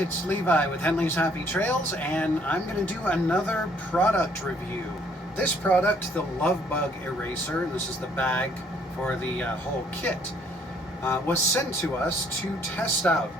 it's Levi with Henley's Happy Trails, and I'm going to do another product review. This product, the Love Bug Eraser, and this is the bag for the whole kit, was sent to us to test out.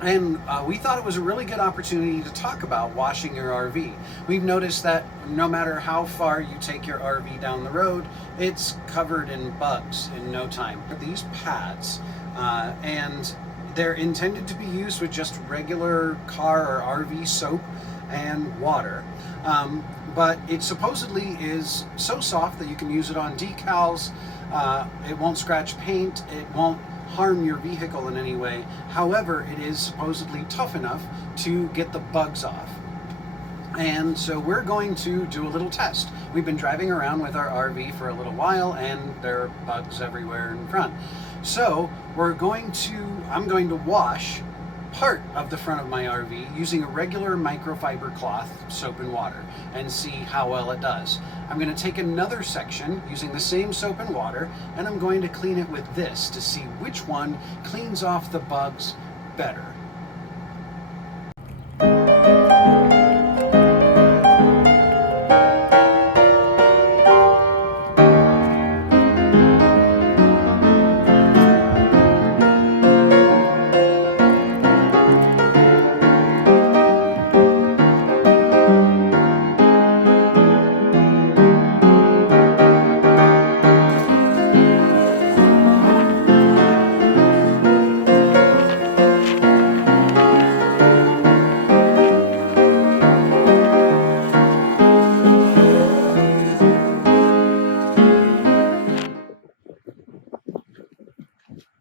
And we thought it was a really good opportunity to talk about washing your RV. We've noticed that no matter how far you take your RV down the road, it's covered in bugs in no time. These pads, and they're intended to be used with just regular car or RV soap and water. But it supposedly is so soft that you can use it on decals. It won't scratch paint. It won't harm your vehicle in any way. However, it is supposedly tough enough to get the bugs off. And so we're going to do a little test. We've been driving around with our RV for a little while and there are bugs everywhere in front. So I'm going to wash part of the front of my RV using a regular microfiber cloth, soap and water, and see how well it does. I'm going to take another section using the same soap and water, and I'm going to clean it with this to see which one cleans off the bugs better.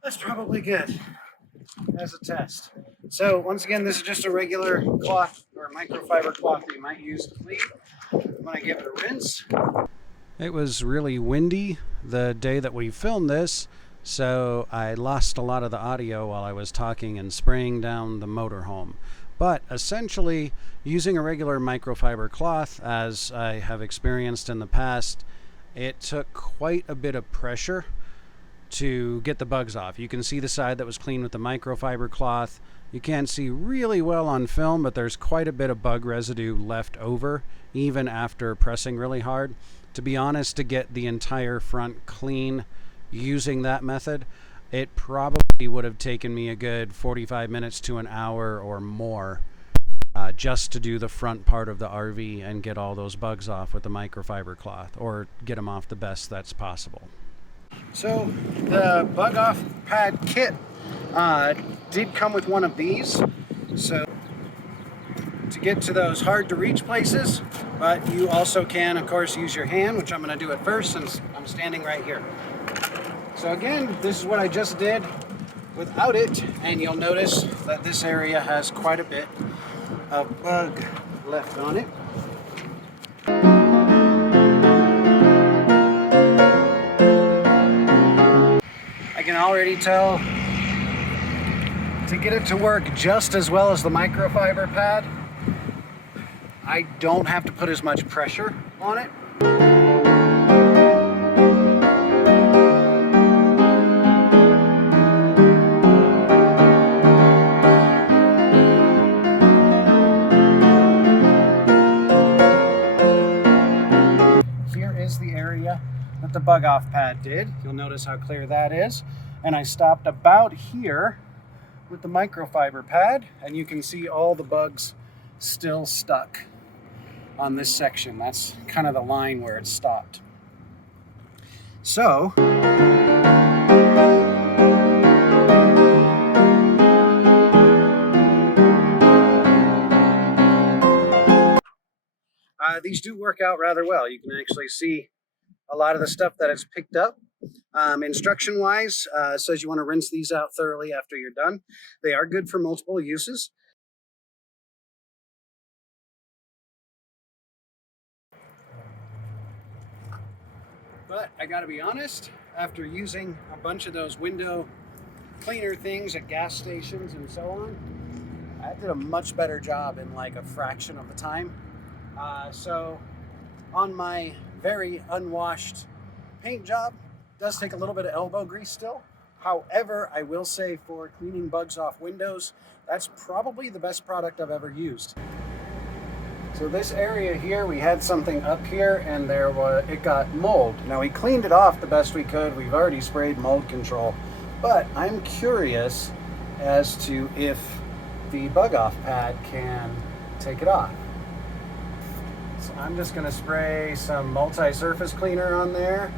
That's probably good as a test. So once again, this is just a regular cloth or microfiber cloth that you might use to clean. I'm going to give it a rinse. It was really windy the day that we filmed this, so I lost a lot of the audio while I was talking and spraying down the motorhome. But essentially, using a regular microfiber cloth, as I have experienced in the past, it took quite a bit of pressure to get the bugs off. You can see the side that was clean with the microfiber cloth. You can't see really well on film, but there's quite a bit of bug residue left over, even after pressing really hard. To be honest, to get the entire front clean using that method, it probably would have taken me a good 45 minutes to an hour or more just to do the front part of the RV and get all those bugs off with the microfiber cloth, or get them off the best that's possible. So the bug off pad kit did come with one of these, so to get to those hard to reach places, but you also can of course use your hand, which I'm going to do at first since I'm standing right here. So again, this is what I just did without it, and you'll notice that this area has quite a bit of bug left on it. I can already tell to get it to work just as well as the microfiber pad, I don't have to put as much pressure on it. Here is the area that the bug off pad did. You'll notice how clear that is. And I stopped about here with the microfiber pad, and you can see all the bugs still stuck on this section. That's kind of the line where it stopped. So these do work out rather well. You can actually see a lot of the stuff that it's picked up. Instruction wise, says you want to rinse these out thoroughly after you're done. They are good for multiple uses. But I gotta be honest, after using a bunch of those window cleaner things at gas stations and so on, I did a much better job in like a fraction of the time. So on my very unwashed paint job, it does take a little bit of elbow grease still, However, I will say for cleaning bugs off windows, that's probably the best product I've ever used. So this area here, we had something up here and it got mold. Now we cleaned it off the best we could. We've already sprayed mold control, but I'm curious as to if the bug off pad can take it off. So I'm just gonna spray some multi-surface cleaner on there.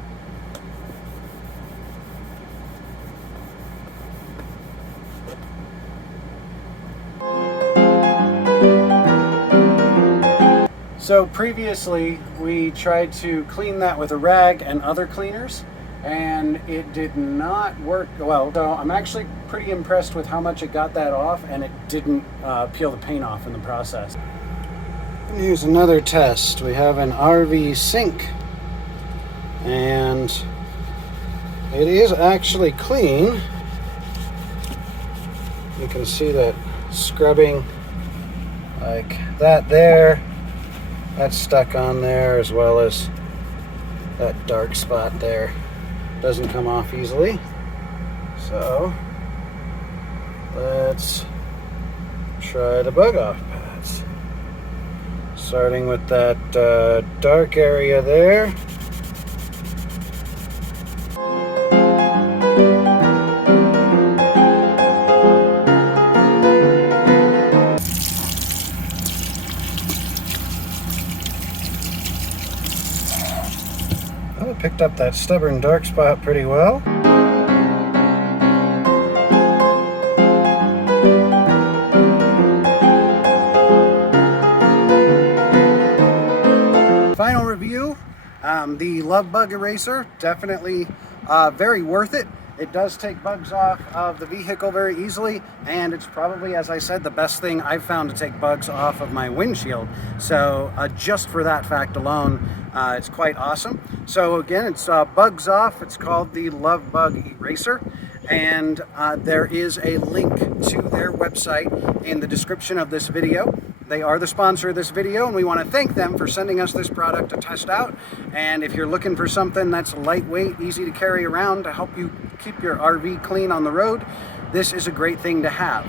So previously we tried to clean that with a rag and other cleaners, and it did not work well. So I'm actually pretty impressed with how much it got that off, and it didn't peel the paint off in the process. And here's another test. We have an RV sink, and it is actually clean. You can see that scrubbing like that there. That's stuck on there, as well as that dark spot there. Doesn't come off easily. So let's try the bug off pads. Starting with that dark area there. Picked up that stubborn dark spot pretty well. Final review, the Love Bug Eraser, definitely very worth it. It does take bugs off of the vehicle very easily, and it's probably, as I said, the best thing I've found to take bugs off of my windshield. So just for that fact alone, it's quite awesome. So again, it's bugs off. It's called the Love Bug Eraser, and there is a link to their website in the description of this video. They are the sponsor of this video, and we want to thank them for sending us this product to test out. And if you're looking for something that's lightweight, easy to carry around to help you keep your RV clean on the road, this is a great thing to have.